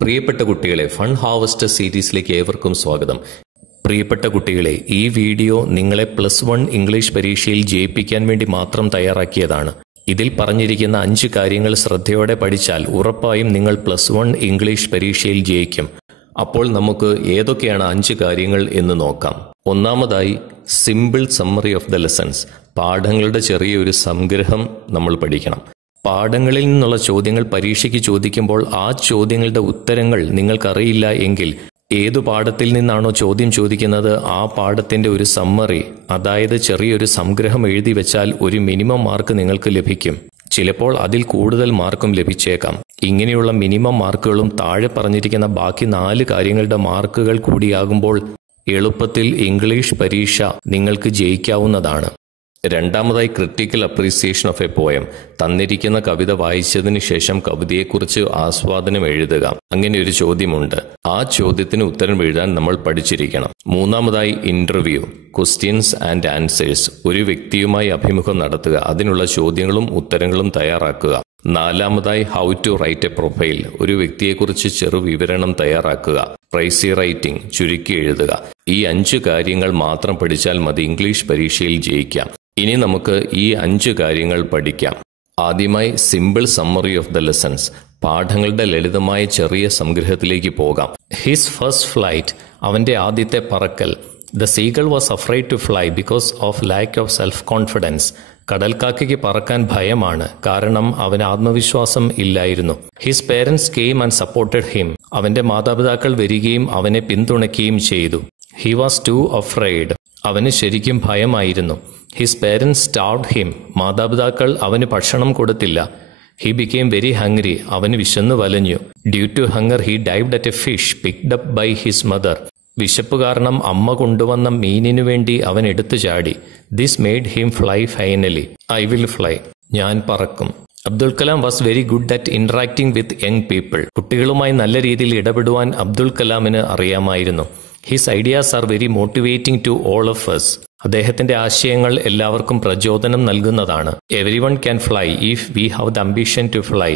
പ്രിയപ്പെട്ട കുട്ടികളെ, fun harvest സീരീസിലേക്ക് ഏവർക്കും സ്വാഗതം. പ്രിയപ്പെട്ട കുട്ടികളെ, ഈ വീഡിയോ നിങ്ങളെ +1 ഇംഗ്ലീഷ് പരീക്ഷയിൽ ജയിപ്പിക്കാൻ വേണ്ടി മാത്രം തയ്യാറാക്കിയതാണ്. ഇതിൽ പറഞ്ഞിരിക്കുന്ന 5 കാര്യങ്ങൾ ശ്രദ്ധയോടെ പഠിച്ചാൽ ഉറപ്പായും നിങ്ങൾ +1 ഇംഗ്ലീഷ് പരീക്ഷയിൽ ജയിക്കും. അപ്പോൾ നമുക്ക് ഏതൊക്കെയാണ് 5 കാര്യങ്ങൾ എന്ന് നോക്കാം. ഒന്നാമതായി, simple summary of the lessons. പാഠങ്ങളുടെ ചെറിയൊരു സംഗ്രഹം നമ്മൾ പഠിക്കണം. പാഠങ്ങളിൽ നിന്നുള്ള ചോദ്യങ്ങൾ പരീക്ഷയ്ക്ക് ചോദിക്കുമ്പോൾ ആ ചോദ്യങ്ങളുടെ ഉത്തരങ്ങൾ നിങ്ങൾക്കറിയില്ല എങ്കിൽ ഏതു പാഠത്തിൽ നിന്നാണോ ചോദ്യം ചോദിക്കുന്നത് ആ പാഠത്തിന്റെ ഒരു സമ്മറി, അതായത് ചെറിയൊരു സംഗ്രഹം എഴുതി വെച്ചാൽ ഒരു മിനിമം മാർക്ക് നിങ്ങൾക്ക് ലഭിക്കും. ചിലപ്പോൾ അതിൽ കൂടുതൽ മാർക്കും ലഭിച്ചേക്കാം. ഇങ്ങനെയുള്ള മിനിമം മാർക്കുകളും താഴെ പറഞ്ഞിരിക്കുന്ന ബാക്കി 4 കാര്യങ്ങളുടെ മാർക്കുകൾ കൂടിയാകുമ്പോൾ എളുപ്പത്തിൽ ഇംഗ്ലീഷ് പരീക്ഷ നിങ്ങൾക്ക് ജയിക്കാവുന്നതാണ്. രണ്ടാമതായി, critical appreciation of A poem. തന്നിരിക്കുന്ന കവിത വായിച്ചതിന് ശേഷം കവിതയെക്കുറിച്ച് ആസ്വാദനം എഴുതുക. അങ്ങനെ ഒരു ചോദ്യമുണ്ട്. ആ ചോദ്യത്തിന് ഉത്തരം എഴുതാൻ നമ്മൾ പഠിച്ചിരിക്കണം. മൂന്നാമതായി, ഇന്റർവ്യൂ, ക്വസ്റ്റ്യൻസ് ആൻഡ് ആൻസേഴ്സ്. ഒരു വ്യക്തിയുമായി അഭിമുഖം നടത്തുക, അതിനുള്ള ചോദ്യങ്ങളും ഉത്തരങ്ങളും തയ്യാറാക്കുക. നാലാമതായി, how to write a profile. ഒരു വ്യക്തിയെക്കുറിച്ച് ചെറു വിവരണം തയ്യാറാക്കുക. പ്രൈസി റൈറ്റിംഗ്, ചുരുക്കി എഴുതുക. ഈ 5 കാര്യങ്ങൾ മാത്രം പഠിച്ചാൽ മതി ഇംഗ്ലീഷ് പരീക്ഷയിൽ ജയിക്കാം. ഇനി നമുക്ക് ഈ 5 കാര്യങ്ങൾ പഠിക്കാം. ആദ്യമായി, simple summary of the lessons. പാഠങ്ങളുടെ ലളിതമായ ചെറിയ സംഗ്രഹത്തിലേക്ക് പോകാം. His first flight. അവന്റെ ആദ്യത്തെ പറക്കൽ. The seagull was afraid to fly because of lack of self confidence. കടൽക്കാക്കയ്ക്ക് പറക്കാൻ ഭയമാണ്, കാരണം അവന് ആത്മവിശ്വാസം ഇല്ലായിരുന്നു. His parents came and supported him. അവന്റെ മാതാപിതാക്കൾ വരികയും അവനെ പിന്തുണയ്ക്കുകയും ചെയ്തു. He was too afraid. അവന് ശരിക്കും ഭയമായിരുന്നു. His parents starved him. മാതാപിതാക്കൾ അവന് ഭക്ഷണം കൊടുത്തില്ല. He became very hungry. അവന് വിശന്നു വലഞ്ഞു. Due to hunger he dived at a fish picked up by his mother. വിശപ്പ് കാരണം അമ്മ കൊണ്ടുവന്ന മീനിനു വേണ്ടി അവൻ എടുത്തു ചാടി. This made him fly finally. I will fly. ഞാൻ പറക്കും. Abdul Kalam was very good at interacting with young people. കുട്ടികളുമായി നല്ല രീതിയിൽ ഇടപെടുവാൻ അബ്ദുൽ കലാമിന് അറിയാമായിരുന്നു. His ideas are very motivating to all of us. അദ്ദേഹത്തിന്റെ ആശയങ്ങൾ എല്ലാവർക്കും പ്രചോദനം നൽകുന്നതാണ്. Everyone can fly if we have the ambition to fly.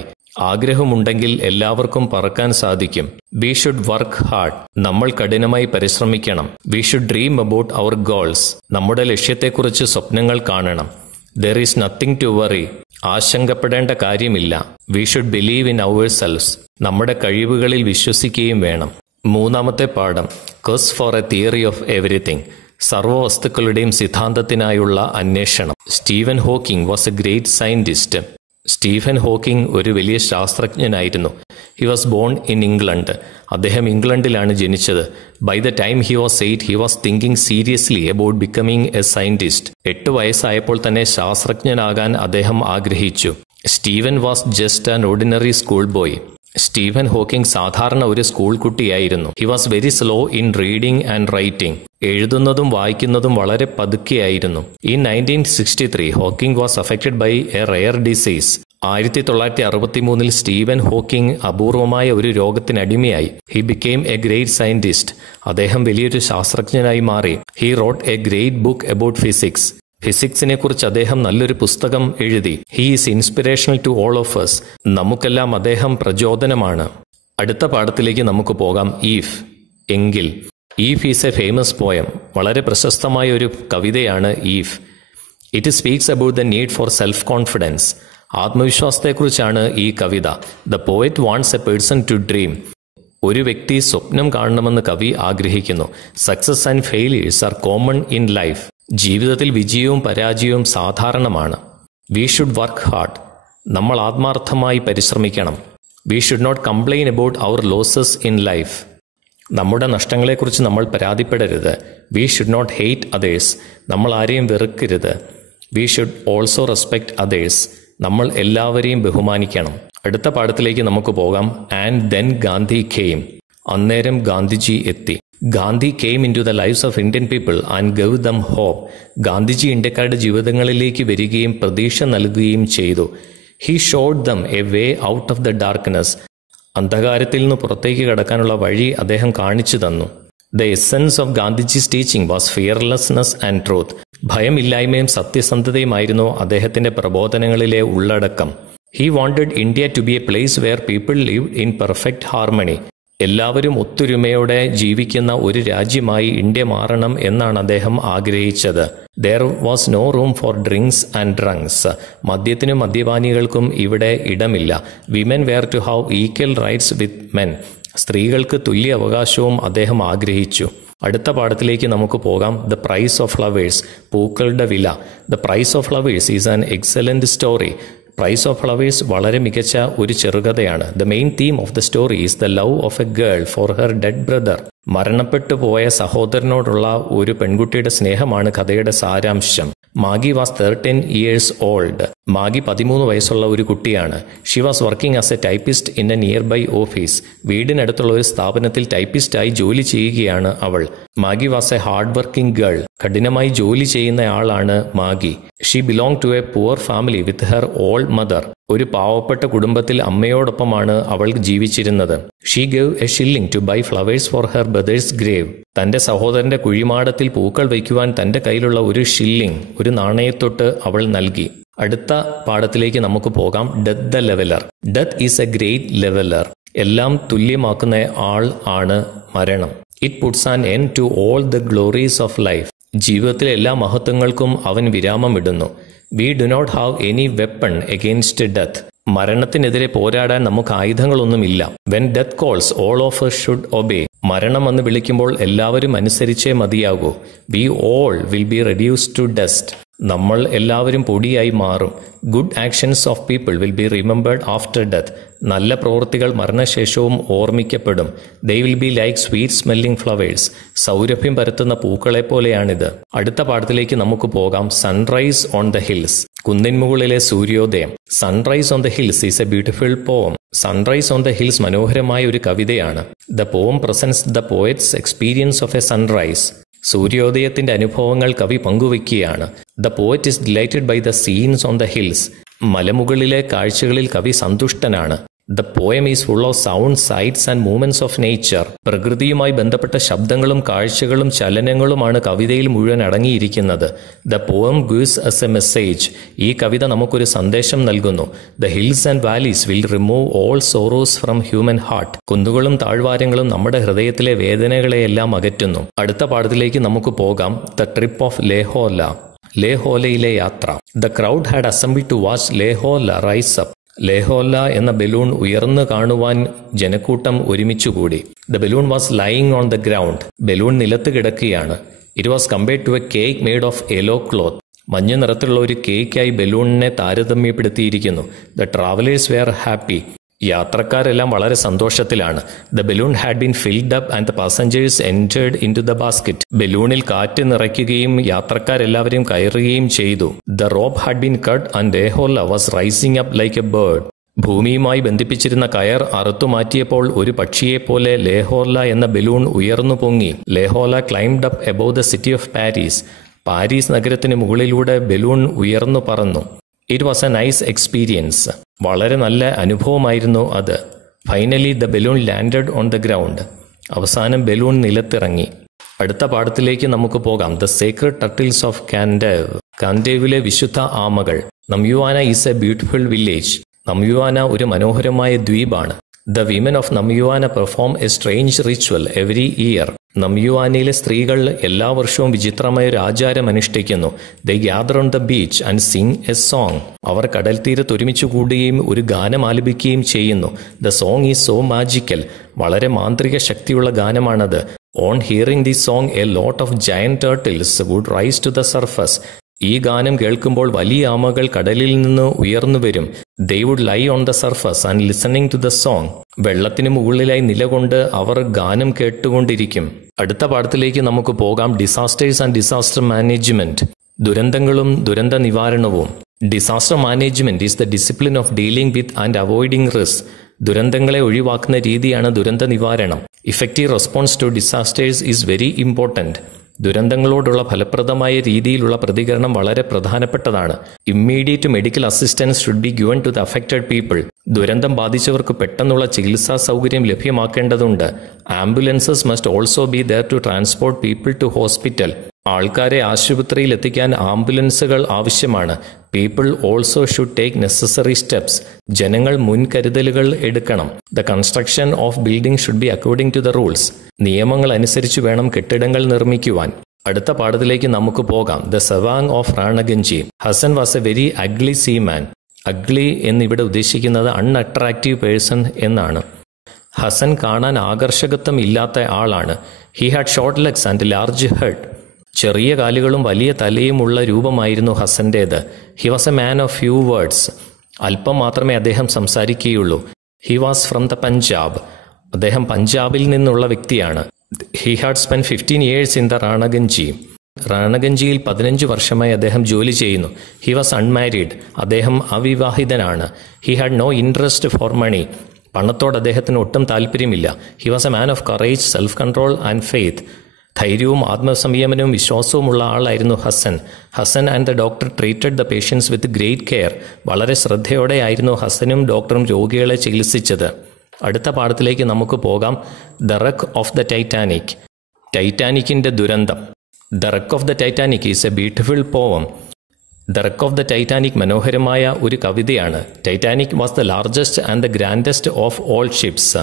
ആഗ്രഹമുണ്ടെങ്കിൽ എല്ലാവർക്കും പറക്കാൻ സാധിക്കും. We should work hard. നമ്മൾ കഠിനമായി പരിശ്രമിക്കണം. We should dream about our goals. നമ്മുടെ ലക്ഷ്യത്തെക്കുറിച്ച് സ്വപ്നങ്ങൾ കാണണം. There is nothing to worry. ആശങ്കപ്പെടേണ്ട കാര്യമില്ല. We should believe in ourselves. നമ്മുടെ കഴിവുകളിൽ വിശ്വസിക്കുകയും വേണം. മൂന്നാമത്തെ പാഠം, quest for a theory of everything. സർവ്വവസ്തുക്കളുടെയും സിദ്ധാന്തത്തിനായുള്ള അന്വേഷണം. Steven Hawking was a great scientist. Stephen Hawking ഒരു വലിയ ശാസ്ത്രജ്ഞനായിരുന്നു. He was born in England. അദ്ദേഹം ഇംഗ്ലണ്ടിലാണ് ജനിച്ചത്. By the time he was 8 he was thinking seriously about becoming a scientist. 8 വയസ്സായപ്പോൾ തന്നെ ശാസ്ത്രജ്ഞനാകാൻ അദ്ദേഹം ആഗ്രഹിച്ചു. Steven was just an ordinary school boy. Stephen Hawking സാധാരണ ഒരു സ്കൂൾ കുട്ടിയായിരുന്നു. He was very slow in reading and writing. എഴുതുന്നതും വായിക്കുന്നതും വളരെ പതുക്കെയായിരുന്നു. In 1963 Hawking was affected by a rare disease. 1963 Steven Hawking അപൂർവമായ ഒരു രോഗത്തിനടിമയായി. He became a great scientist. അദ്ദേഹം വലിയൊരു ശാസ്ത്രജ്ഞനായി മാറി. He wrote a great book about physics. ഫിസിക്സിനെ കുറിച്ച് അദ്ദേഹം നല്ലൊരു പുസ്തകം എഴുതി. He is inspirational to all of us. നമുക്കെല്ലാം അദ്ദേഹം പ്രചോദനമാണ്. അടുത്ത പാഠത്തിലേക്ക് നമുക്ക് പോകാം. ഈഫ്, എങ്കിൽ. If is a famous poem. വളരെ പ്രശസ്തമായ ഒരു കവിതയാണ് If. It speaks about the need for self confidence. ആത്മവിശ്വാസത്തെക്കുറിച്ചാണ് ഈ കവിത. The poet wants a person to dream. ഒരു വ്യക്തി സ്വപ്നം കാണണമെന്ന് കവി ആഗ്രഹിക്കുന്നു. Success and failures are common in life. ജീവിതത്തിൽ വിജയവും പരാജയവും സാധാരണമാണ്. We should work hard. നമ്മൾ ആത്മാർത്ഥമായി പരിശ്രമിക്കണം. We should not complain about our losses in life. നമ്മുടെ നഷ്ടങ്ങളെക്കുറിച്ച് നമ്മൾ പരാതിപ്പെടരുത്. V should not hate others. നമ്മൾ ആരെയും വെറുക്കരുത്. We should also respect others. നമ്മൾ എല്ലാവരെയും ബഹുമാനിക്കണം. അടുത്ത പാഠത്തിലേക്ക് നമുക്ക് പോകാം. And then Gandhi came. അന്നേരം ഗാന്ധിജി എത്തി. Gandhi came into the lives of Indian people and gave them hope. Gandhiji ഇന്ത്യക്കാരുടെ ജീവിതങ്ങളിലേക്ക് വരികയും പ്രതീക്ഷ നൽകുകയും ചെയ്തു. He showed them a way out of the darkness. അന്ധകാരത്തിൽ നിന്ന് പുറത്തേക്ക് കടക്കാനുള്ള വഴി അദ്ദേഹം കാണിച്ചു തന്നു. The essence of Gandhiji's teaching was fearlessness and truth. ഭയമില്ലായ്മയും സത്യസന്ധതയുമായിരുന്നു അദ്ദേഹത്തിന്റെ പ്രബോധനങ്ങളിലെ ഉള്ളടക്കം. He wanted India to be a place where people lived in perfect harmony. എല്ലാവരും ഒത്തൊരുമയോടെ ജീവിക്കുന്ന ഒരു രാജ്യമായി ഇന്ത്യ മാറണം എന്നാണ് അദ്ദേഹം ആഗ്രഹിച്ചത്. There was no room for drinks and drunks. മദ്യത്തിനും മദ്യപാനികൾക്കും ഇവിടെ ഇടമില്ല. Women were to have equal rights with men. സ്ത്രീകൾക്ക് തുല്യ അവകാശവും അദ്ദേഹം ആഗ്രഹിച്ചു. അടുത്ത പാഠത്തിലേക്ക് നമുക്ക് പോകാം. ദ പ്രൈസ് ഓഫ് ഫ്ലവേഴ്സ്, പൂക്കളുടെ വില. The price of flowers is an excellent story. Price of flowers വളരെ മികച്ച ഒരു ചെറുകഥയാണ്. The main theme of the story is the love of a girl for her dead brother. മരണപ്പെട്ടു പോയ സഹോദരനോടുള്ള ഒരു പെൺകുട്ടിയുടെ സ്നേഹമാണ് കഥയുടെ സാരാംശം. Maggie was 13 years old. Maggie 13 വയസ്സുള്ള ഒരു കുട്ടിയാണ്. She was working as a typist in a nearby office. വീടിനടുത്തുള്ള ഒരു സ്ഥാപനത്തിൽ ടൈപ്പിസ്റ്റായി ജോലി ചെയ്യുകയാണ് അവൾ. Maggie was a hard working girl. കഠിനമായി ജോലി ചെയ്യുന്നയാളാണ് Maggie. She belong to a poor family with her old mother. ഒരു പാവപ്പെട്ട കുടുംബത്തിൽ അമ്മയോടൊപ്പമാണ് അവൾ ജീവിച്ചിരുന്നത്. She gave a shilling to buy flowers for her brother's grave. തന്റെ സഹോദരന്റെ കുഴിമാടത്തിൽ പൂക്കൾ വയ്ക്കുവാൻ തന്റെ കയ്യിലുള്ള ഒരു ഷില്ലിംഗ്, ഒരു നാണയത്തൊട്ട് അവൾ നൽകി. അടുത്ത പാഠത്തിലേക്ക് നമുക്ക് പോകാം. Death the leveller. Death is a great leveller. എല്ലാം തുല്യമാക്കുന്ന ആൾ ആണ് മരണം. It puts an end to all the glories of life. ജീവിതത്തിലെ എല്ലാ മഹത്വങ്ങൾക്കും അവൻ വിരാമമിടുന്നു. We do not have any weapon against death. മരണത്തിനെതിരെ പോരാടാൻ നമുക്ക് ആയുധങ്ങളൊന്നുമില്ല. When death calls all of us should obey. മരണം എന്ന് വിളിക്കുമ്പോൾ എല്ലാവരും അനുസരിച്ചേ മതിയാകൂ. We all will be reduced to dust. നമ്മൾ എല്ലാവരും പൊടിയായി മാറും. Good actions of people will be remembered after death. നല്ല പ്രവൃത്തികൾ മരണശേഷവും ഓർമ്മിക്കപ്പെടും. They will be like sweet smelling flowers. സൗരഭ്യം പരത്തുന്ന പൂക്കളെ പോലെയാണിത്. അടുത്ത പാഠത്തിലേക്ക് നമുക്ക് പോകാം. Sunrise on the hills. കുന്നിൻമുകളിലെ സൂര്യോദയം. Sunrise on the hills is a beautiful poem. Sunrise on the hills മനോഹരമായ ഒരു കവിതയാണ്. The poem presents the poet's experience of a sunrise. സൂര്യോദയത്തിന്റെ അനുഭവങ്ങൾ കവി പങ്കുവയ്ക്കുകയാണ്. The poet is delighted by the scenes on the hills. മലമുകളിലെ കാഴ്ചകളിൽ കവി സന്തുഷ്ടനാണ്. The poem is full of sound, sites and movements of nature. പ്രകൃതിയുമായി ബന്ധപ്പെട്ട ശബ്ദങ്ങളും കാഴ്ചകളും ചലനങ്ങളുമാണ് കവിതയിൽ മുഴുവൻ അടങ്ങിയിരിക്കുന്നത്. The poem gives us A message. ഈ കവിത നമുക്കൊരു സന്ദേശം നൽകുന്നു. The hills and valleys will remove all sorrows from human heart. കുന്നുകളും താഴ്വാരങ്ങളും നമ്മുടെ ഹൃദയത്തിലെ വേദനകളെയെല്ലാം അകറ്റുന്നു. അടുത്ത പാഠത്തിലേക്ക് നമുക്ക് പോകാം. The trip of Le Horla. ലേഹോലയിലെ യാത്ര. The crowd had assembled to watch Le Horla rise up. Le Horla എന്ന ബലൂൺ ഉയർന്നു കാണുവാൻ ജനക്കൂട്ടം ഒരുമിച്ചുകൂടി. The balloon was lying on the ground. Balloon നിലത്ത് കിടക്കുകയാണ്. It was compared to a cake made of yellow cloth. മഞ്ഞ നിറത്തിലുള്ള ഒരു കേക്കായി ബലൂണിനെ താരതമ്യപ്പെടുത്തിയിരിക്കുന്നു. The travellers were happy. യാത്രക്കാരെല്ലാം വളരെ സന്തോഷത്തിലാണ്. The balloon had been filled up and the passengers entered in to the basket. ബലൂണിൽ കാറ്റ് നിറയ്ക്കുകയും യാത്രക്കാരെല്ലാവരും കയറുകയും ചെയ്തു. The rope had been cut and Le Horla was rising up like a bird. ഭൂമിയുമായി ബന്ധിപ്പിച്ചിരുന്ന കയർ അറുത്തുമാറ്റിയപ്പോൾ ഒരു പക്ഷിയെപ്പോലെ ലേഹോല എന്ന ബലൂൺ ഉയർന്നു പൊങ്ങി. Le Horla climbed up above the city of Paris. Paris നഗരത്തിന് മുകളിലൂടെ ബലൂൺ ഉയർന്നു പറന്നു. It was a nice experience. വളരെ നല്ല അനുഭവമായിരുന്നു അത്. Finally the balloon landed on the ground. അവസാനം ബലൂൺ നിലത്തിറങ്ങി. അടുത്ത പാഠത്തിലേക്ക് നമുക്ക് പോകാം. The sacred turtles of Kadavu. കാൻഡേവിലെ വിശുദ്ധ ആമകൾ. Namuana is a beautiful village. Namuana ഒരു മനോഹരമായ ദ്വീപാണ്. The women of Namuana perform a strange ritual every year. നമ്യുവാനയിലെ സ്ത്രീകൾ എല്ലാ വർഷവും വിചിത്രമായ ഒരു ആചാരം അനുഷ്ഠിക്കുന്നു. They gather on the beach and sing a song. അവർ കടൽ തീരത്ത് ഒരുമിച്ച് കൂടുകയും ഒരു ഗാനം ആലപിക്കുകയും ചെയ്യുന്നു. The song is so magical. വളരെ മാന്ത്രിക ശക്തിയുള്ള ഗാനമാണത്. On hearing the song a lot of giant turtles would rise to the surface. ഈ ഗാനം കേൾക്കുമ്പോൾ വലിയ ആമകൾ കടലിൽ നിന്ന് ഉയർന്നു വരും. They would lie on the surface and listening to the song. വെള്ളത്തിന് മുകളിലായി നിലകൊണ്ട് അവർ ഗാനം കേട്ടുകൊണ്ടിരിക്കും. അടുത്ത പാഠത്തിലേക്ക് നമുക്ക് പോകാം. Disasters and disaster management. ദുരന്തങ്ങളും ദുരന്ത നിവാരണവും. Disaster management is the discipline of dealing with and avoiding risk. ദുരന്തങ്ങളെ ഒഴിവാക്കുന്ന രീതിയാണ് ദുരന്ത നിവാരണം. Effective response to disasters is very important. ദുരന്തങ്ങളോടുള്ള ഫലപ്രദമായ രീതിയിലുള്ള പ്രതികരണം വളരെ പ്രധാനപ്പെട്ടതാണ്. Immediate medical assistance should be given to the affected people. ദുരന്തം ബാധിച്ചവർക്ക് പെട്ടെന്നുള്ള ചികിത്സാ സൗകര്യം ലഭ്യമാക്കേണ്ടതുണ്ട്. Ambulances must also be there to transport people to hospital. ആൾക്കാരെ ആശുപത്രിയിൽ എത്തിക്കാൻ ആംബുലൻസുകൾ ആവശ്യമാണ്. People also should take necessary steps. ജനങ്ങൾ മുൻകരുതലുകൾ എടുക്കണം. The construction of building should be according to the rules. നിയമങ്ങൾ അനുസരിച്ച് വേണം കെട്ടിടങ്ങൾ നിർമ്മിക്കുവാൻ. അടുത്ത പാഠത്തിലേക്ക് നമുക്ക് പോകാം. The savang of Raniganj. Hasan was a very ugly seaman. Ugly എന്നിവിടെ ഉദ്ദേശിക്കുന്നത് അൺഅട്രാക്റ്റീവ് പേഴ്സൺ എന്നാണ്. ഹസൻ കാണാൻ ആകർഷകത്വം ഇല്ലാത്ത ആളാണ്. He had short legs and large head. ചെറിയ കാലുകളും വലിയ തലയുമുള്ള രൂപമായിരുന്നു ഹസൻ്റേത്. He was a man of few words. അല്പം മാത്രമേ അദ്ദേഹം സംസാരിക്കുകയുള്ളൂ. He was from the Punjab. അദ്ദേഹം പഞ്ചാബിൽ നിന്നുള്ള വ്യക്തിയാണ്. He had spend 15 years in the Raniganj. റാണഗഞ്ചിയിൽ 15 വർഷമായി അദ്ദേഹം ജോലി ചെയ്യുന്നു. He was unmarried. അദ്ദേഹം അവിവാഹിതനാണ്. He had no interest for money. പണത്തോട് അദ്ദേഹത്തിന് ഒട്ടും താല്പര്യമില്ല. He was a man of courage, self control and faith. ധൈര്യവും ആത്മസംയമനവും വിശ്വാസവുമുള്ള ആളായിരുന്നു Hasan. Hasan and the doctor treated the patients with great care. വളരെ ശ്രദ്ധയോടെയായിരുന്നു ഹസനും ഡോക്ടറും രോഗികളെ ചികിത്സിച്ചത്. അടുത്ത പാഠത്തിലേക്ക് നമുക്ക് പോകാം. The wreck of the Titanic. ടൈറ്റാനിക്കിൻ്റെ ദുരന്തം. The wreck of the Titanic is a beautiful poem. The wreck of the Titanic മനോഹരമായ ഒരു കവിതയാണ്. Titanic was the largest and the grandest of all ships.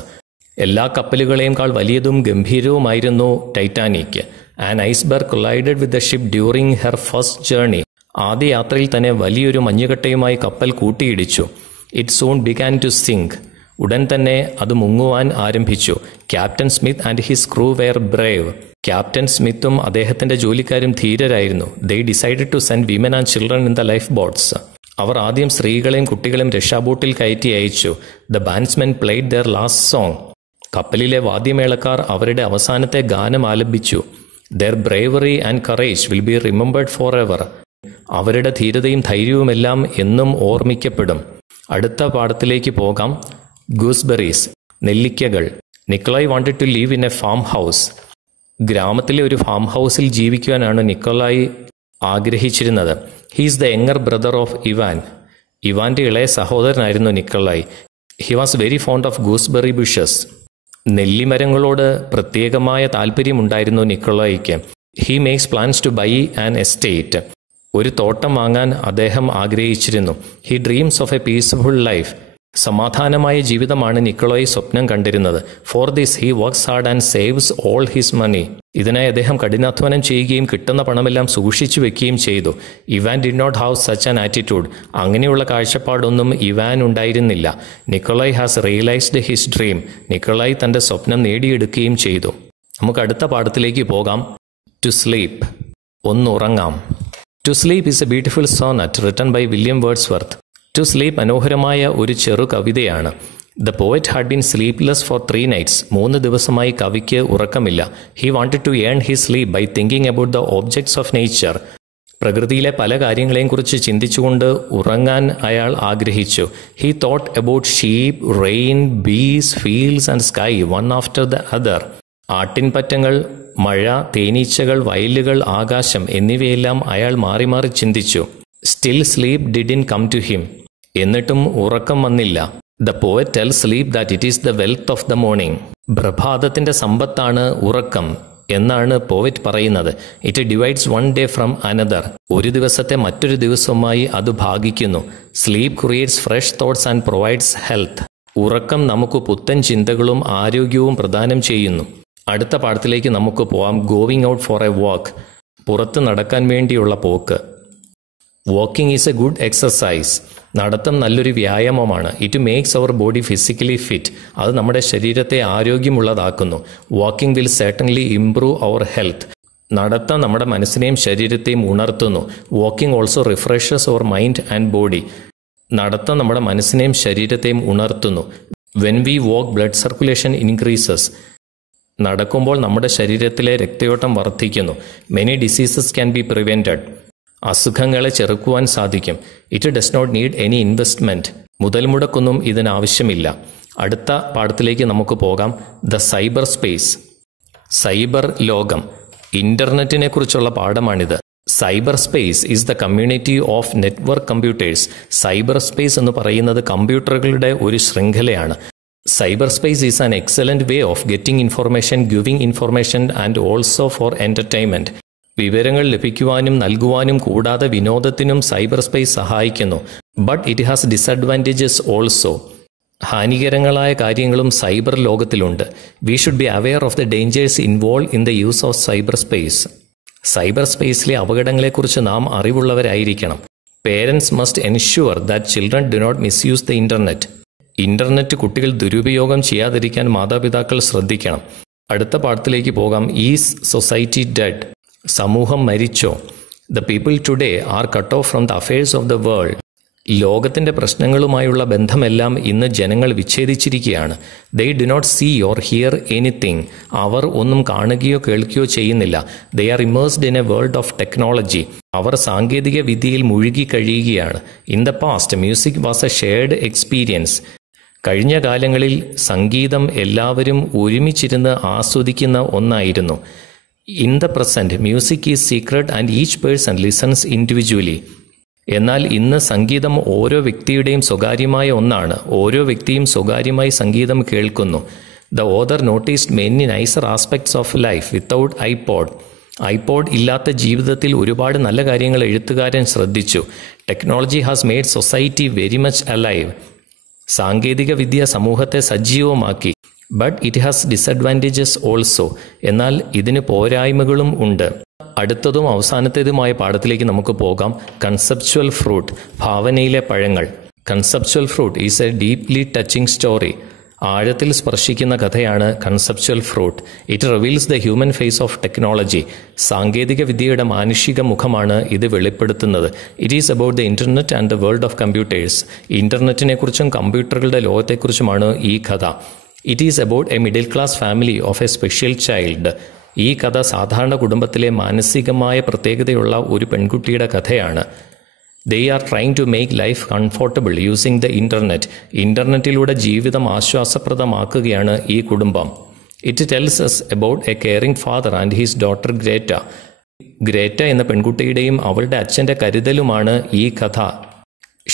എല്ലാ കപ്പലുകളെയുംകാൾ വലിയതും ഗംഭീരവുമായിരുന്നു Titanic. An iceberg collided with the ship during her first journey. ആദ്യ യാത്രയിൽ തന്നെ വലിയൊരു മഞ്ഞുകട്ടയുമായി കപ്പൽ കൂട്ടിയിടിച്ചു. It soon began to sink. ഉടൻ തന്നെ അത് മുങ്ങുവാൻ ആരംഭിച്ചു. Captain Smith and his crew were brave. Captain സ്മിത്തും അദ്ദേഹത്തിന്റെ ജോലിക്കാരും ധീരരായിരുന്നു. They decided to send women and children in the lifeboats. അവർ ആദ്യം സ്ത്രീകളെയും കുട്ടികളെയും രക്ഷാബോട്ടിൽ കയറ്റി അയച്ചു. The bandsmen played their last song. കപ്പലിലെ വാദ്യമേളക്കാർ അവരുടെ അവസാനത്തെ ഗാനം ആലപിച്ചു. Their bravery and courage will be remembered forever. അവരുടെ ധീരതയും ധൈര്യവുമെല്ലാം എന്നും ഓർമ്മിക്കപ്പെടും. അടുത്ത പാഠത്തിലേക്ക് പോകാം. ഗൂസ്ബെറീസ്, നെല്ലിക്കകൾ. Nikolai wanted to leave in a farmhouse. ഗ്രാമത്തിലെ ഒരു ഫാം ഹൗസിൽ ജീവിക്കുവാനാണ് നിക്കോളായ് ആഗ്രഹിച്ചിരുന്നത്. He's the younger brother of Ivan. ഇവാന്റെ ഇളയ സഹോദരനായിരുന്നു Nikolai. He was very fond of gooseberry bushes. നെല്ലിമരങ്ങളോട് പ്രത്യേകമായ താല്പര്യമുണ്ടായിരുന്നു നിക്കോളായിക്ക്. He makes plans to buy an estate. ഒരു തോട്ടം വാങ്ങാൻ അദ്ദേഹം ആഗ്രഹിച്ചിരുന്നു. He dreams of a peaceful life. സമാധാനമായ ജീവിതമാണ് നിക്കോളായ് സ്വപ്നം കണ്ടിരുന്നത്. For this he works hard and saves all his money. ഇതിനായി അദ്ദേഹം കഠിനാധ്വാനം ചെയ്യുകയും കിട്ടുന്ന പണമെല്ലാം സൂക്ഷിച്ചു വെക്കുകയും ചെയ്തു. Ivan did not have such an attitude. അങ്ങനെയുള്ള കാഴ്ചപ്പാടൊന്നും ഇവാൻ ഉണ്ടായിരുന്നില്ല. Nikolai has realised his dream. Nikolai തന്റെ സ്വപ്നം നേടിയെടുക്കുകയും ചെയ്തു. നമുക്ക് അടുത്ത പാഠത്തിലേക്ക് പോകാം. ടു സ്ലീപ്പ്, ഒന്നുറങ്ങാം. To sleep is a beautiful sonnet written by William Wordsworth. To sleep മനോഹരമായ ഒരു ചെറു കവിതയാണ്. The poet had been sleepless for 3 nights. 3 ദിവസമായി കവിക്ക് ഉറക്കമില്ല. He wanted to earn his sleep by thinking about the objects of nature. പ്രകൃതിയിലെ പല കാര്യങ്ങളെയും കുറിച്ച് ചിന്തിച്ചുകൊണ്ട് ഉറങ്ങാൻ അയാൾ ആഗ്രഹിച്ചു. He thought about sheep, rain, bees, fields and sky one after the other. ആട്ടിൻപറ്റങ്ങൾ, മഴ, തേനീച്ചകൾ, വയലുകൾ, ആകാശം എന്നിവയെല്ലാം അയാൾ മാറി മാറി ചിന്തിച്ചു. Still sleep didn't come to him. എന്നിട്ടും ഉറക്കം വന്നില്ല. The poet tell sleep that it is the wealth of the morning. പ്രഭാതത്തിന്റെ സമ്പത്താണ് ഉറക്കം എന്നാണ് പോയറ്റ് പറയുന്നത്. It divides one day from another. ഒരു ദിവസത്തെ മറ്റൊരു ദിവസവുമായി അത് ഭാഗിക്കുന്നു. Sleep creates fresh thoughts and provides health. ഉറക്കം നമുക്ക് പുത്തൻ ചിന്തകളും ആരോഗ്യവും പ്രദാനം ചെയ്യുന്നു. അടുത്ത പാഠത്തിലേക്ക് നമുക്ക് പോവാം. Going out for a walk, പുറത്ത് നടക്കാൻ വേണ്ടിയുള്ള പോക്ക്. Walking is a good exercise. നടത്തം നല്ലൊരു വ്യായാമമാണ്. It makes our body physically fit. അത് നമ്മുടെ ശരീരത്തെ ആരോഗ്യമുള്ളതാക്കുന്നു. Walking will certainly improve our health. നടത്തം നമ്മുടെ മനസ്സിനെയും ശരീരത്തെയും ഉണർത്തുന്നു. Walking also refreshes our mind and body. നടത്തം നമ്മുടെ മനസ്സിനെയും ശരീരത്തെയും ഉണർത്തുന്നു. When we walk blood circulation increases. നടക്കുമ്പോൾ നമ്മുടെ ശരീരത്തിലെ രക്തയോട്ടം വർദ്ധിക്കുന്നു. Many diseases can be prevented. അസുഖങ്ങളെ ചെറുക്കുവാൻ സാധിക്കും. It does not need any investment. മുതൽ മുടക്കൊന്നും ഇതിനാവശ്യമില്ല. അടുത്ത പാഠത്തിലേക്ക് നമുക്ക് പോകാം. ദ സൈബർ സ്പേസ്, സൈബർ ലോകം. ഇന്റർനെറ്റിനെ കുറിച്ചുള്ള പാഠമാണിത്. Cyber space is the community of network computers. Cyber space എന്ന് പറയുന്നത് കമ്പ്യൂട്ടറുകളുടെ ഒരു ശൃംഖലയാണ്. Cyber space is an excellent way of getting information, giving information and also for entertainment. വിവരങ്ങൾ ലഭിക്കുവാനും നൽകുവാനും കൂടാതെ വിനോദത്തിനും സൈബർ സ്പേസ് സഹായിക്കുന്നു. But it has disadvantages also. ഹാനികരങ്ങളായ കാര്യങ്ങളും സൈബർ ലോകത്തിലുണ്ട്. We should be aware of the dangers involve in the use of cyber space. Cyber സ്പേസിലെ അപകടങ്ങളെക്കുറിച്ച് നാം അറിവുള്ളവരായിരിക്കണം. Parents must ensure that children do not misuse the internet. Internet കുട്ടികൾ ദുരുപയോഗം ചെയ്യാതിരിക്കാൻ മാതാപിതാക്കൾ ശ്രദ്ധിക്കണം. അടുത്ത പാഠത്തിലേക്ക് പോകാം. Is society dead? സമൂഹം മരിച്ചോ? The people today are cut off from the affairs of the world. ലോകത്തിന്റെ പ്രശ്നങ്ങളുമായുള്ള ബന്ധമെല്ലാം ഇന്ന് ജനങ്ങൾ വിച്ഛേദിച്ചിരിക്കുകയാണ്. They do not see or hear anything. അവർ ഒന്നും കാണുകയോ കേൾക്കുകയോ ചെയ്യുന്നില്ല. They are immersed in a world of technology. അവർ സാങ്കേതിക വിദ്യയിൽ മുഴുകി കഴിയുകയാണ്. In the past music was A shared experience. കഴിഞ്ഞ കാലങ്ങളിൽ സംഗീതം എല്ലാവരും ഒരുമിച്ചിരുന്ന് ആസ്വദിക്കുന്ന ഒന്നായിരുന്നു. In the present music is secret and each person listens individually. എന്നാൽ ഇന്ന് സംഗീതം ഓരോ വ്യക്തിയുടെയും സ്വകാര്യമായ ഒന്നാണ്. ഓരോ വ്യക്തിയും സ്വകാര്യമായി സംഗീതം കേൾക്കുന്നു. The author noticed many NISER aspects of life without iPod. IPod ഇല്ലാത്ത ജീവിതത്തിൽ ഒരുപാട് നല്ല കാര്യങ്ങൾ എഴുത്തുകാരൻ ശ്രദ്ധിച്ചു. Technology has made society very much alive. സാങ്കേതിക വിദ്യ സമൂഹത്തെ സജീവമാക്കി. But it has disadvantages also. എന്നാൽ ഇതിന് പോരായ്മകളും ഉണ്ട്. അടുത്തതും അവസാനത്തേതുമായ പാഠത്തിലേക്ക് നമുക്ക് പോകാം. കൺസെപ്ച്വൽ ഫ്രൂട്ട്, ഭാവനയിലെ പഴങ്ങൾ. Conceptual fruit is a deeply touching story. ആഴത്തിൽ സ്പർശിക്കുന്ന കഥയാണ് conceptual fruit. It reveals the human face of technology. സാങ്കേതിക വിദ്യയുടെ മാനുഷിക മുഖമാണ് ഇത് വെളിപ്പെടുത്തുന്നത്. It is about the internet and the world of computers. ഇന്റർനെറ്റിനെക്കുറിച്ചും കമ്പ്യൂട്ടറുകളുടെ ലോകത്തെക്കുറിച്ചുമാണ് ഈ കഥ. It is about a middle class family of a special child. ഈ കഥ സാധാരണ കുടുംബത്തിലെ മാനസികമായ പ്രത്യേകതയുള്ള ഒരു പെൺകുട്ടിയുടെ കഥയാണ്. They are trying to make life comfortable using the internet. ഇന്റർനെറ്റിലൂടെ ജീവിതം ആശ്വാസപ്രദമാക്കുകയാണ് ഈ കുടുംബം. It tells us about a caring father and his daughter Greta. Greta എന്ന പെൺകുട്ടിയുടെയും അവളുടെ അച്ഛൻ്റെ കരുതലുമാണ് ഈ കഥ.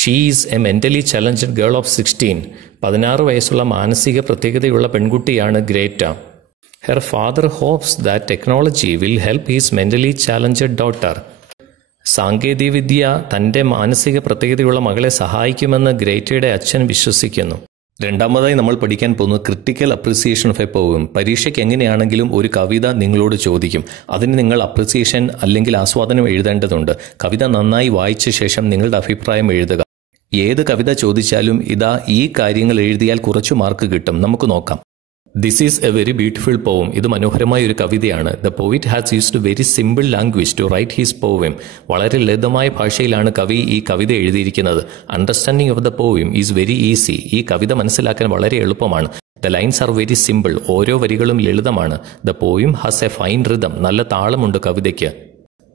She is a mentally challenged girl of 16. 16 വയസ്സുള്ള മാനസിക പ്രത്യേകതയുള്ള പെൺകുട്ടിയാണ് Greta. Her father hopes that technology will help his mentally challenged daughter. സാങ്കേതികവിദ്യ തൻ്റെ മാനസിക പ്രത്യേകതയുള്ള മകളെ സഹായിക്കുമെന്ന് ഗ്രേറ്റയുടെ അച്ഛൻ വിശ്വസിക്കുന്നു. രണ്ടാമതായി നമ്മൾ പഠിക്കാൻ പോകുന്നത് critical appreciation of A poem. പരീക്ഷയ്ക്ക് എങ്ങനെയാണെങ്കിലും ഒരു കവിത നിങ്ങളോട് ചോദിക്കും. അതിന് നിങ്ങൾ അപ്രിസിയേഷൻ അല്ലെങ്കിൽ ആസ്വാദനം എഴുതേണ്ടതുണ്ട്. കവിത നന്നായി വായിച്ച ശേഷം നിങ്ങളുടെ അഭിപ്രായം എഴുതുക. ഏത് കവിത ചോദിച്ചാലും ഇതാ ഈ കാര്യങ്ങൾ എഴുതിയാൽ കുറച്ചു മാർക്ക് കിട്ടും. നമുക്ക് നോക്കാം. This is a very beautiful poem. ഇത് മനോഹരമായ ഒരു കവിതയാണ്. The poet has used very simple language to write his poem. വളരെ ലളിതമായ ഭാഷയിലാണ് കവി ഈ കവിത എഴുതിയിരിക്കുന്നത്. Understanding of the poem is very easy. ഈ കവിത മനസ്സിലാക്കാൻ വളരെ എളുപ്പമാണ്. The lines are very simple. ഓരോ വരികളും ലളിതമാണ്. The poem has a fine rhythm. നല്ല താളമുണ്ട് കവിതയ്ക്ക്.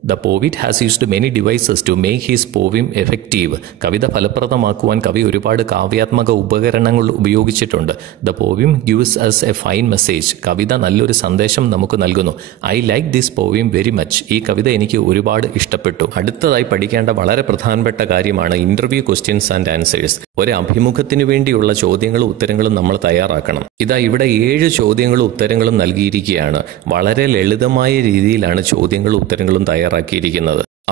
The poet has used many devices to make his poem effective. കവിത ഫലപ്രദമാക്കുവാൻ കവി ഒരുപാട് കാവ്യാത്മക ഉപകരണങ്ങൾ ഉപയോഗിച്ചിട്ടുണ്ട്. The poem gives us a fine message. കവിത നല്ലൊരു സന്ദേശം നമുക്ക് നൽകുന്നു. I like this poem very much. ഈ കവിത എനിക്ക് ഒരുപാട് ഇഷ്ടപ്പെട്ടു. അടുത്തതായി പഠിക്കേണ്ട വളരെ പ്രധാനപ്പെട്ട കാര്യമാണ് ഇന്റർവ്യൂ ക്വസ്റ്റ്യൻസ് ആൻഡ് ആൻസേഴ്സ്. ഒരു അഭിമുഖത്തിന് വേണ്ടിയുള്ള ചോദ്യങ്ങളും ഉത്തരങ്ങളും നമ്മൾ തയ്യാറാക്കണം. ഇതാ ഇവിടെ 7 ചോദ്യങ്ങളും ഉത്തരങ്ങളും നൽകിയിരിക്കുകയാണ്. വളരെ ലളിതമായ രീതിയിലാണ് ചോദ്യങ്ങളും ഉത്തരങ്ങളും തയ്യാറാക്കിയിരിക്കുന്നത്.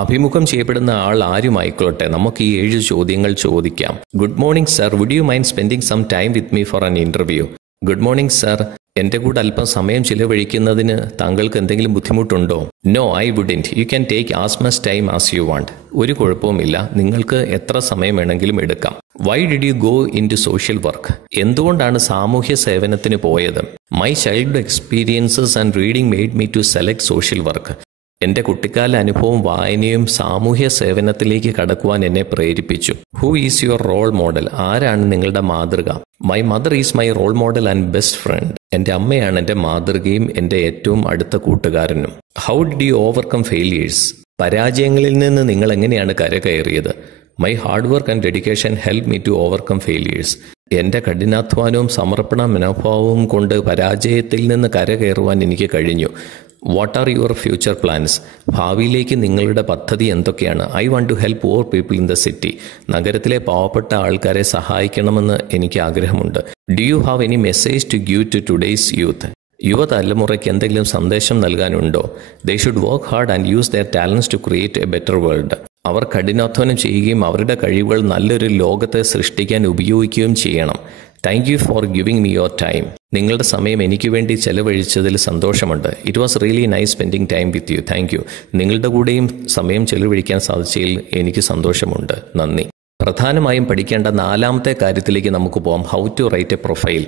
അഭിമുഖം ചെയ്യപ്പെടുന്ന ആൾ ആരുമായിക്കോട്ടെ, നമുക്ക് ഈ 7 ചോദ്യങ്ങൾ ചോദിക്കാം. Good morning sir, would you mind spending some time with me for an interview? Good morning sir, എന്റെ കൂടെ അല്പം സമയം ചിലവഴിക്കുന്നതിന് താങ്കൾക്ക് എന്തെങ്കിലും ബുദ്ധിമുട്ടുണ്ടോ? No, I wouldn't. You can take as much time as you want. ഒരു കുഴപ്പവുമില്ല, നിങ്ങൾക്ക് എത്ര സമയം വേണമെങ്കിലും എടുക്കാം. Why did you go into social work? എന്തുകൊണ്ടാണ് സാമൂഹ്യ സേവനത്തിന് പോയത്? My child experiences and reading made me to select social work. എന്റെ കുട്ടിക്കാല അനുഭവം വായനയും സാമൂഹ്യ സേവനത്തിലേക്ക് കടക്കുവാൻ എന്നെ പ്രേരിപ്പിച്ചു. Who is your role model? ആരാണ് നിങ്ങളുടെ മാതൃക? My mother is my role model and best friend. എന്റെ അമ്മയാണ് എന്റെ മാതൃകയും എന്റെ ഏറ്റവും അടുത്ത കൂട്ടുകാരനും. How did you overcome failures? പരാജയങ്ങളിൽ നിന്ന് നിങ്ങൾ എങ്ങനെയാണ് കരകയറിയത്? My hard work and dedication help me to overcome failures. എന്റെ കഠിനാധ്വാനവും സമർപ്പണ മനോഭാവവും കൊണ്ട് പരാജയത്തിൽ നിന്ന് കരകയറുവാൻ എനിക്ക് കഴിഞ്ഞു. What are your future plans? ഭാവിയിലേക്ക് നിങ്ങളുടെ പദ്ധതി എന്തൊക്കെയാണ്? I want to help poor people in the city. നഗരത്തിലെ പാവപ്പെട്ട ആൾക്കാരെ സഹായിക്കണമെന്ന് എനിക്ക് ആഗ്രഹമുണ്ട്. Do you have any message to give to today's youth? യുവതലമുറയ്ക്ക് എന്തെങ്കിലും സന്ദേശം നൽകാനുണ്ടോ? They should work hard and use their talents to create a better world. അവർ കഠിനാധ്വാനം ചെയ്യുകയും അവരുടെ കഴിവുകൾ നല്ലൊരു ലോകത്തെ സൃഷ്ടിക്കാൻ ഉപയോഗിക്കുകയും ചെയ്യണം. Thank you for giving me your time. നിങ്ങളുടെ സമയം എനിക്ക് വേണ്ടി ചെലവഴിച്ചതിൽ സന്തോഷമുണ്ട്. It was really nice spending time with you. Thank you. നിങ്ങളുടെ കൂടെയും സമയം ചെലവഴിക്കാൻ സാധിച്ചതിൽ എനിക്ക് സന്തോഷമുണ്ട്. നന്ദി. പ്രധാനമായും പഠിക്കേണ്ട 4ാമത്തെ കാര്യത്തിലേക്ക് നമുക്ക് പോകാം. How to write a profile.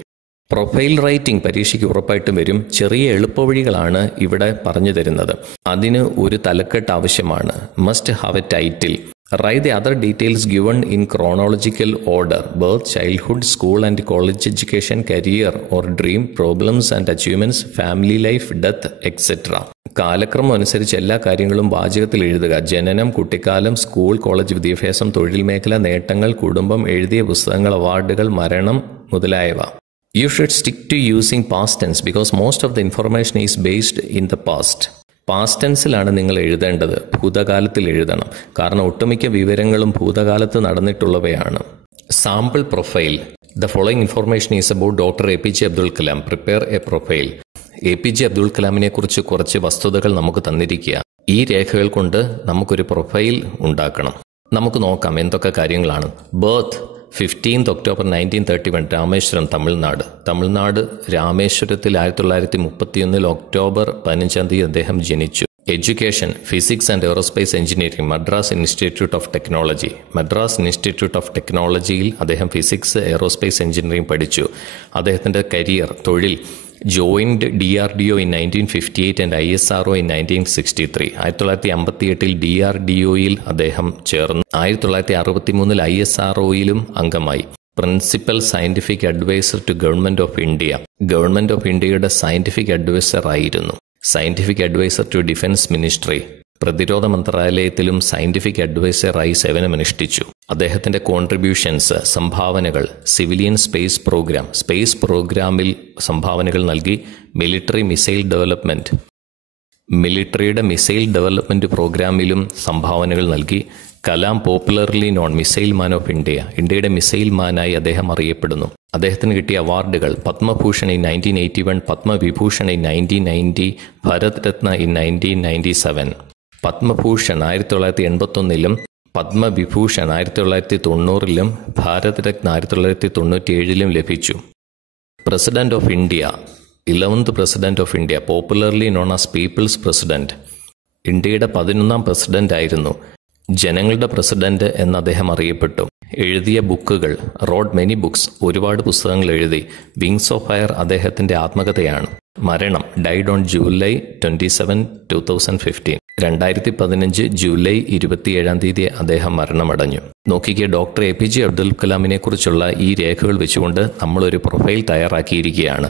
Profile writing പരീക്ഷയ്ക്ക് ഉറപ്പായിട്ടും വരും. ചെറിയ എളുപ്പവഴികളാണ് ഇവിടെ പറഞ്ഞു തരുന്നത്. അതിന് ഒരു തലക്കെട്ട് ആവശ്യമാണ്. Must have a title. Write the other details given in chronological order: birth, childhood, school and college education, career or dream, problems and achievements, family life, death, etcetera. കാലക്രമം അനുസരിച്ച് എല്ലാ കാര്യങ്ങളും വാചകത്തിൽ എഴുതുക. ജനനം, കുട്ടിക്കാലം, സ്കൂൾ കോളേജ് വിദ്യാഭ്യാസം, തൊഴിൽ മേഖല, നേട്ടങ്ങൾ, കുടുംബം, എഴുതിയ പുസ്തകങ്ങൾ, അവാർഡുകൾ, മരണം മുതലായവ. You should stick to using past tense because most of the information is based in the past. Past ടെൻസിലാണ് നിങ്ങൾ എഴുതേണ്ടത്. ഭൂതകാലത്തിൽ എഴുതണം. കാരണം ഒട്ടുമിക്ക വിവരങ്ങളും ഭൂതകാലത്ത് നടന്നിട്ടുള്ളവയാണ്. Sample profile. The following information is about Dr. APJ Abdul Kalam. Prepare a profile. APJ Abdul Kalamനെ കുറിച്ച് കുറച്ച് വസ്തുതകൾ നമുക്ക് തന്നിരിക്കുക. ഈ രേഖകൾ കൊണ്ട് നമുക്കൊരു പ്രൊഫൈൽ ഉണ്ടാക്കണം. നമുക്ക് നോക്കാം എന്തൊക്കെ കാര്യങ്ങളാണ്. ബർത്ത് 15 ഒക്ടോബർ 1931, രാമേശ്വരം, തമിഴ്നാട് രാമേശ്വരത്തിൽ 1931 ഒക്ടോബർ 15 അദ്ദേഹം ജനിച്ചു. Education: physics and aerospace engineering, Madras institute of technology. Madras institute of ടെക്നോളജിയിൽ അദ്ദേഹം ഫിസിക്സ്, എയറോസ്പേസ് എഞ്ചിനീയറിംഗ് പഠിച്ചു. അദ്ദേഹത്തിൻ്റെ കരിയർ, തൊഴിൽ: joined DRDO in 1958 and ISRO in 1963. 1958 DRDOയിൽ അദ്ദേഹം ചേർന്നു. 1963 ISROയിലും അംഗമായി. Principal scientific adviser to government of India. Government of ഇന്ത്യയുടെ സയന്റിഫിക് അഡ്വൈസർ ആയിരുന്നു. Scientific adviser to defence ministry. പ്രതിരോധ മന്ത്രാലയത്തിലും സയന്റിഫിക് അഡ്വൈസറായി സേവനമനുഷ്ഠിച്ചു. അദ്ദേഹത്തിന്റെ കോൺട്രിബ്യൂഷൻസ്, സംഭാവനകൾ: സിവിലിയൻ സ്പേസ് പ്രോഗ്രാമിൽ സംഭാവനകൾ നൽകി. മിലിറ്ററി മിസൈൽ ഡെവലപ്മെന്റ്, മിലിറ്ററിയുടെ മിസൈൽ ഡെവലപ്മെന്റ് പ്രോഗ്രാമിലും സംഭാവനകൾ നൽകി. Kalam, popularly known missile man of India. ഇന്ത്യയുടെ മിസൈൽ മാനായി അദ്ദേഹം അറിയപ്പെടുന്നു. അദ്ദേഹത്തിന് കിട്ടിയ അവാർഡുകൾ: Padma Bhushan in 1981, Padma Vibhushan in 1990, Bharat Ratna in 1997. Padma Bhushan 1981 Padma Vibhushan 1990 Bharat Ratna 1997 ലഭിച്ചു. President of India, 11th president of India, popularly known as people's president. ഇന്ത്യയുടെ 11ാം പ്രസിഡന്റ് ആയിരുന്നു. ജനങ്ങളുടെ പ്രസിഡന്റ് എന്ന് അദ്ദേഹം അറിയപ്പെട്ടു. എഴുതിയ ബുക്കുകൾ: റോഡ് മെനി ബുക്സ്, ഒരുപാട് പുസ്തകങ്ങൾ എഴുതി. വിങ്സ് ഓഫ് ഫയർ അദ്ദേഹത്തിന്റെ ആത്മകഥയാണ്. മരണം: ഡൈഡ് ഓൺ ജൂലൈ 27, 2015. 2015 ജൂലൈ 27 അദ്ദേഹം മരണമടഞ്ഞു. നോക്കിക്കേ, ഡോക്ടർ APJ അബ്ദുൽ കലാമിനെ കുറിച്ചുള്ള ഈ രേഖകൾ വെച്ചുകൊണ്ട് നമ്മളൊരു പ്രൊഫൈൽ തയ്യാറാക്കിയിരിക്കുകയാണ്.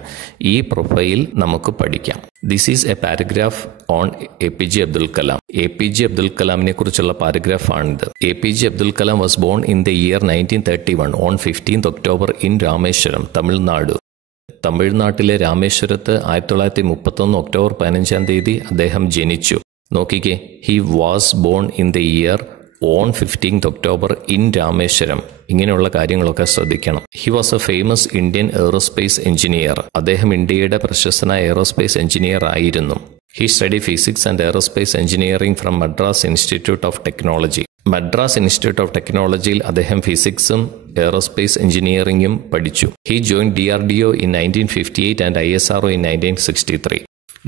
ഈ പ്രൊഫൈൽ നമുക്ക് പഠിക്കാം. This is a paragraph on APJ Abdul Kalam. APJ Abdul കലാമിനെ കുറിച്ചുള്ള പാരഗ്രാഫാണിത്. APJ Abdul Kalam was born in the year 1931 on 15th October in Rameswaram, തമിഴ്നാട്ടിലെ രാമേശ്വരത്ത് 1931 ഒക്ടോബർ 15 അദ്ദേഹം ജനിച്ചു. നോക്കിക്കേ, he was born in the year on 15th October in Rameswaram. ഇങ്ങനെയുള്ള കാര്യങ്ങളൊക്കെ ശ്രദ്ധിക്കണം. He was a famous Indian aerospace engineer. അദ്ദേഹം ഇന്ത്യയുടെ പ്രശസ്തനായ എയറോസ്പേസ് എഞ്ചിനീയർ ആയിരുന്നു. He study physics and aerospace engineering from Madras institute of technology. Madras institute of ടെക്നോളജിയിൽ അദ്ദേഹം ഫിസിക്സും എയറോസ്പേസ് എഞ്ചിനീയറിംഗും പഠിച്ചു. He join DRDO in 1958 and ISRO in 1963.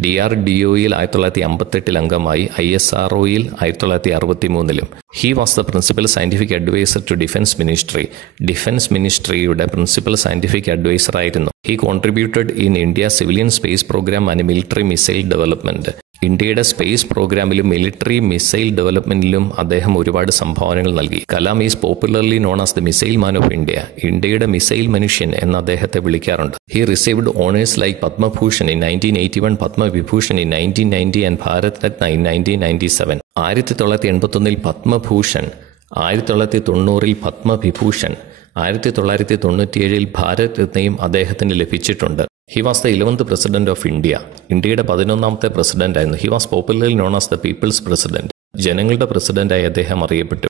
DRDOയിൽ 1958 അംഗമായി. ISROയിൽ 1963. He was the principal scientific adviser to defence മിനിസ്ട്രിയുടെ പ്രിൻസിപ്പൽ സയന്റിഫിക് അഡ്വൈസർ ആയിരുന്നു. He contributed in India civilian space program and military missile development. ഇന്ത്യയുടെ സ്പേസ് പ്രോഗ്രാമിലും military missile ഡെവലപ്മെന്റിലും അദ്ദേഹം ഒരുപാട് സംഭാവനകൾ നൽകി. Kalam is popularly known as the missile man of India. ഇന്ത്യയുടെ മിസൈൽ മനുഷ്യൻ എന്ന് അദ്ദേഹത്തെ വിളിക്കാറുണ്ട്. He received honours like Padma Bhushan in 1981, Padma Vibhushan in 1990 and Bharat Ratna in 1997. 1981 Padma Bhushan, 1990 Padma Vibhushan, 1997 Bharat രത്നയും അദ്ദേഹത്തിന് ലഭിച്ചിട്ടുണ്ട്. He was the 11th president of India. ഇന്ത്യയുടെ 11ാമത്തെ പ്രസിഡന്റ് ആയിരുന്നു. He was popularly known as the people's president. ജനങ്ങളുടെ പ്രസിഡന്റായി അദ്ദേഹം അറിയപ്പെട്ടു.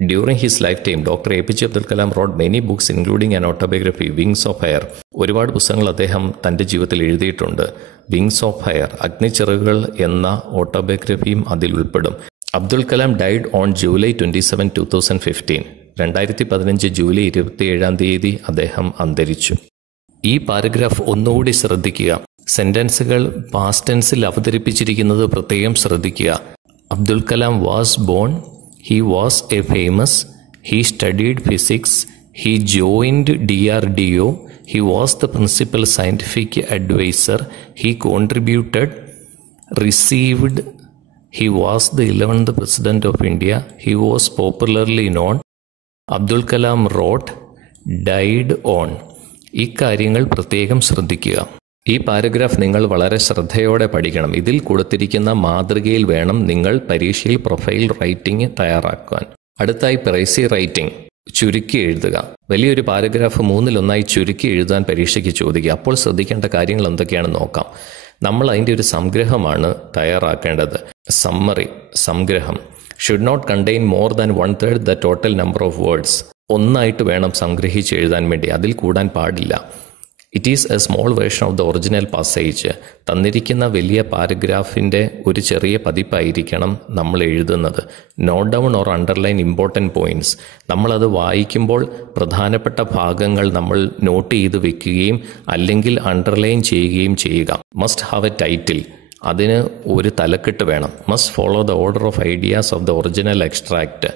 During his life time doctor APJ Abdul Kalam wrote many books including an autobiography, wings of fire. ഒരുപാട് പുസ്തകങ്ങൾ അദ്ദേഹം തന്റെ ജീവിതത്തിൽ എഴുതിയിട്ടുണ്ട്. വിങ്സ് ഓഫ് ഫയർ അഗ്നിച്ചിറകുകൾ എന്ന ഓട്ടോബയോഗ്രഫിയും അതിൽ ഉൾപ്പെടും. Abdul Kalam died on July 27, 2015. 2015 July 27 അദ്ദേഹം അന്തരിച്ചു. ഈ പാരഗ്രാഫ് ഒന്നുകൂടി ശ്രദ്ധിക്കുക. സെന്റൻസുകൾ പാസ്റ്റ് ടെൻസിൽ അവതരിപ്പിച്ചിരിക്കുന്നത് പ്രത്യേകം ശ്രദ്ധിക്കുക. Abdul Kalam was bone, he was a famous, he studied physics, he joined DRDO, he was the principal scientific advisor, he contributed, received, he was the 11th president of India, he was popularly known, Abdul Kalam wrote, died on. ഈ കാര്യങ്ങൾ പ്രത്യേകം ശ്രദ്ധിക്കുക. ഈ paragraph നിങ്ങൾ വളരെ ശ്രദ്ധയോടെ പഠിക്കണം. ഇതിൽ കൊടുത്തിരിക്കുന്ന മാതൃകയിൽ വേണം നിങ്ങൾ പരീക്ഷയിൽ പ്രൊഫൈൽ റൈറ്റിംഗ് തയ്യാറാക്കാൻ. അടുത്തായി പ്രൈസി റൈറ്റിംഗ്, ചുരുക്കി എഴുതുക. വലിയൊരു പാരഗ്രാഫ് 3/1 ചുരുക്കി എഴുതാൻ പരീക്ഷയ്ക്ക് ചോദിക്കുക. അപ്പോൾ ശ്രദ്ധിക്കേണ്ട കാര്യങ്ങൾ എന്തൊക്കെയാണെന്ന് നോക്കാം. നമ്മൾ അതിൻ്റെ ഒരു സംഗ്രഹമാണ് തയ്യാറാക്കേണ്ടത്. സമ്മറി, സംഗ്രഹം. Should not contain more than 1/3 the total number of words. ഒന്നായിട്ട് വേണം സംഗ്രഹിച്ച് എഴുതാൻ വേണ്ടി, അതിൽ കൂടാൻ പാടില്ല. It is a small version of the original passage. തന്നിരിക്കുന്ന വലിയ പാരഗ്രാഫിൻ്റെ ഒരു ചെറിയ പതിപ്പായിരിക്കണം നമ്മൾ എഴുതുന്നത്. Note down or underline important points. നമ്മളത് വായിക്കുമ്പോൾ പ്രധാനപ്പെട്ട ഭാഗങ്ങൾ നമ്മൾ നോട്ട് ചെയ്ത് വെക്കുകയും അല്ലെങ്കിൽ അണ്ടർലൈൻ ചെയ്യുകയും ചെയ്യുക. Must have a title. അതിന് ഒരു തലക്കെട്ട് വേണം. Must follow the order of ideas of the original extract.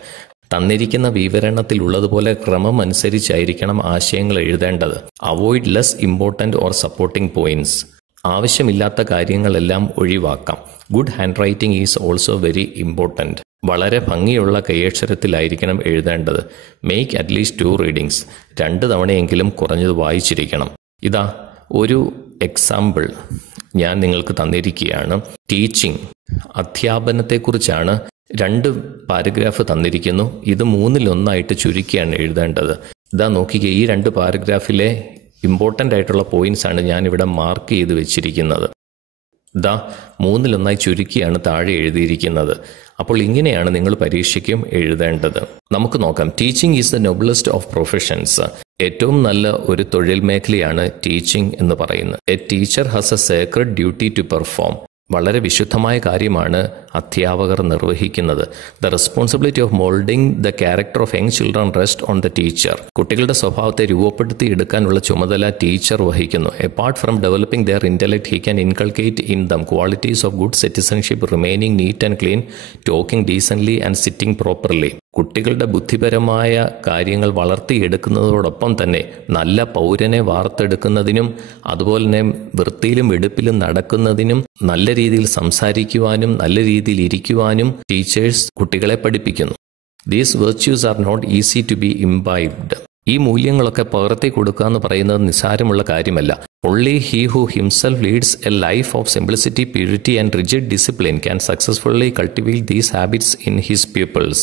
തന്നിരിക്കുന്ന വിവരണത്തിലുള്ളതുപോലെ ക്രമം അനുസരിച്ചായിരിക്കണം ആശയങ്ങൾ എഴുതേണ്ടത്. Avoid less important or supporting points. ആവശ്യമില്ലാത്ത കാര്യങ്ങളെല്ലാം ഒഴിവാക്കാം. Good hand writing is also very important. വളരെ ഭംഗിയുള്ള കൈയക്ഷരത്തിലായിരിക്കണം എഴുതേണ്ടത്. Make at least 2 readings. 2 തവണയെങ്കിലും കുറഞ്ഞത് വായിച്ചിരിക്കണം. ഇതാ ഒരു എക്സാമ്പിൾ ഞാൻ നിങ്ങൾക്ക് തന്നിരിക്കുകയാണ്. ടീച്ചിങ്, അധ്യാപനത്തെക്കുറിച്ചാണ് 2 പാരഗ്രാഫ് തന്നിരിക്കുന്നു. ഇത് 3/1 ചുരുക്കിയാണ് എഴുതേണ്ടത്. ഇതാ നോക്കിക്കേ, ഈ 2 പാരഗ്രാഫിലെ ഇമ്പോർട്ടൻ്റ് ആയിട്ടുള്ള പോയിന്റ്സ് ആണ് ഞാനിവിടെ മാർക്ക് ചെയ്ത് വെച്ചിരിക്കുന്നത്. ഇതാ 3/1 ചുരുക്കിയാണ് താഴെ എഴുതിയിരിക്കുന്നത്. അപ്പോൾ ഇങ്ങനെയാണ് നിങ്ങൾ പരീക്ഷയ്ക്കും എഴുതേണ്ടത്. നമുക്ക് നോക്കാം. Teaching is the noblest of professions. ഏറ്റവും നല്ല ഒരു തൊഴിൽ മേഖലയാണ് ടീച്ചിങ് എന്ന് പറയുന്നത്. A teacher has a sacred duty to perform. വളരെ വിശുദ്ധമായ കാര്യമാണ് അധ്യാപകർ നിർവഹിക്കുന്നത്. The responsibility of moulding the character of young children rest on the teacher. കുട്ടികളുടെ സ്വഭാവത്തെ രൂപപ്പെടുത്തി എടുക്കാനുള്ള ചുമതല ടീച്ചർ വഹിക്കുന്നു. Apart from developing their intellect, he can inculcate in them qualities of good citizenship, remaining neat and clean, talking decently and sitting properly. കുട്ടികളുടെ ബുദ്ധിപരമായ കാര്യങ്ങൾ വളർത്തിയെടുക്കുന്നതോടൊപ്പം തന്നെ നല്ല പൗരനെ വാർത്തെടുക്കുന്നതിനും അതുപോലെ തന്നെ വൃത്തിയിലും വെടുപ്പിലും നടക്കുന്നതിനും നല്ല രീതിയിൽ സംസാരിക്കുവാനും നല്ല രീതിയിൽ ഇരിക്കുവാനും ടീച്ചേഴ്സ് കുട്ടികളെ പഠിപ്പിക്കുന്നു. These virtues are not easy to be imbibed. ഈ മൂല്യങ്ങളൊക്കെ പകർത്തി കൊടുക്കുക എന്ന് പറയുന്നത് നിസ്സാരമുള്ള കാര്യമല്ല. Only he who himself leads a life of simplicity, purity and rigid discipline can successfully cultivate these habits in his pupils.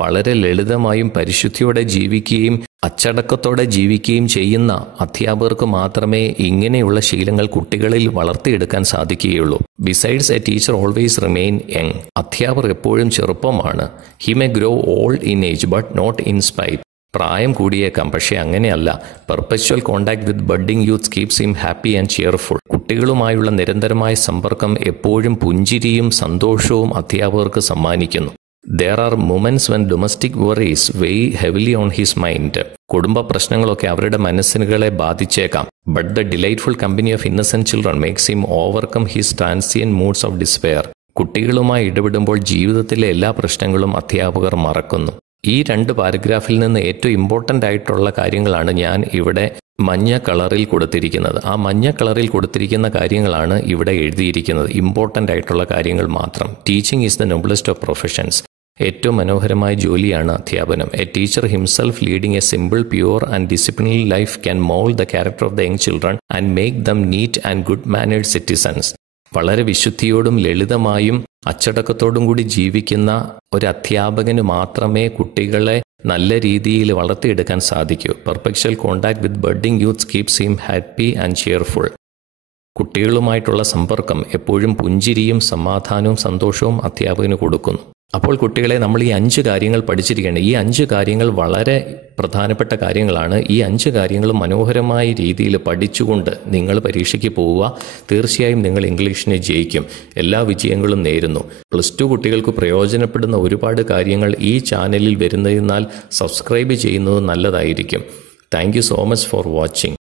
വളരെ ലളിതമായും പരിശുദ്ധിയോടെ ജീവിക്കുകയും അച്ചടക്കത്തോടെ ജീവിക്കുകയും ചെയ്യുന്ന അധ്യാപകർക്ക് മാത്രമേ ഇങ്ങനെയുള്ള ശീലങ്ങൾ കുട്ടികളിൽ വളർത്തിയെടുക്കാൻ സാധിക്കുകയുള്ളൂ. Besides a teacher always remain young. അധ്യാപകർ എപ്പോഴും ചെറുപ്പമാണ്. He may grow old in age but not in spite. പ്രായം കൂടിയേക്കാം, പക്ഷേ അങ്ങനെയല്ല. Perpetual contact with budding youth keeps him happy and cheerful. കുട്ടികളുമായുള്ള നിരന്തരമായ സമ്പർക്കം എപ്പോഴും പുഞ്ചിരിയും സന്തോഷവും അധ്യാപകർക്ക് സമ്മാനിക്കുന്നു. There are moments when domestic worries weigh heavily on his mind. കുടുംബ പ്രശ്നങ്ങളൊക്കെ അവരുടെ മനസ്സിനുകളെ ബാധിച്ചേക്കാം. But the delightful company of innocent children makes him overcome his transient moods of despair. കുട്ടികളുമായി ഇടപെടുമ്പോൾ ജീവിതത്തിലെ എല്ലാ പ്രശ്നങ്ങളും അധ്യാപകർ മറക്കുന്നു. ഈ 2 പാരഗ്രാഫിൽ നിന്ന് ഏറ്റവും ഇമ്പോർട്ടൻ്റ് ആയിട്ടുള്ള കാര്യങ്ങളാണ് ഞാൻ ഇവിടെ മഞ്ഞ കളറിൽ കൊടുത്തിരിക്കുന്നത്. ആ മഞ്ഞ കളറിൽ കൊടുത്തിരിക്കുന്ന കാര്യങ്ങളാണ് ഇവിടെ എഴുതിയിരിക്കുന്നത്. ഇമ്പോർട്ടൻ്റ് ആയിട്ടുള്ള കാര്യങ്ങൾ മാത്രം. Teaching is the noblest of professions. ഏറ്റവും മനോഹരമായ ജോലിയാണ് അധ്യാപനം. A teacher himself leading A simple, pure and disciplinary life can mould the character of the young children and make them neat and good mannered citizens. വളരെ വിശുദ്ധിയോടും ലളിതമായും അച്ചടക്കത്തോടും കൂടി ജീവിക്കുന്ന ഒരു അധ്യാപകന് മാത്രമേ കുട്ടികളെ നല്ല രീതിയിൽ വളർത്തിയെടുക്കാൻ സാധിക്കൂ. Perpetual contact with budding youth keeps him happy and cheerful. കുട്ടികളുമായിട്ടുള്ള സമ്പർക്കം എപ്പോഴും പുഞ്ചിരിയും സമാധാനവും സന്തോഷവും അധ്യാപകന് കൊടുക്കുന്നു. അപ്പോൾ കുട്ടികളെ, നമ്മൾ ഈ 5 കാര്യങ്ങൾ പഠിച്ചിരിക്കുകയാണ്. ഈ 5 കാര്യങ്ങൾ വളരെ പ്രധാനപ്പെട്ട കാര്യങ്ങളാണ്. ഈ 5 കാര്യങ്ങൾ മനോഹരമായ രീതിയിൽ പഠിച്ചുകൊണ്ട് നിങ്ങൾ പരീക്ഷയ്ക്ക് പോവുക. തീർച്ചയായും നിങ്ങൾ ഇംഗ്ലീഷിനെ ജയിക്കും. എല്ലാ വിജയങ്ങളും നേരുന്നു. +2 കുട്ടികൾക്ക് പ്രയോജനപ്പെടുന്ന ഒരുപാട് കാര്യങ്ങൾ ഈ ചാനലിൽ വരുന്നതിനാൽ സബ്സ്ക്രൈബ് ചെയ്യുന്നത് നല്ലതായിരിക്കും. Thank you so much for watching.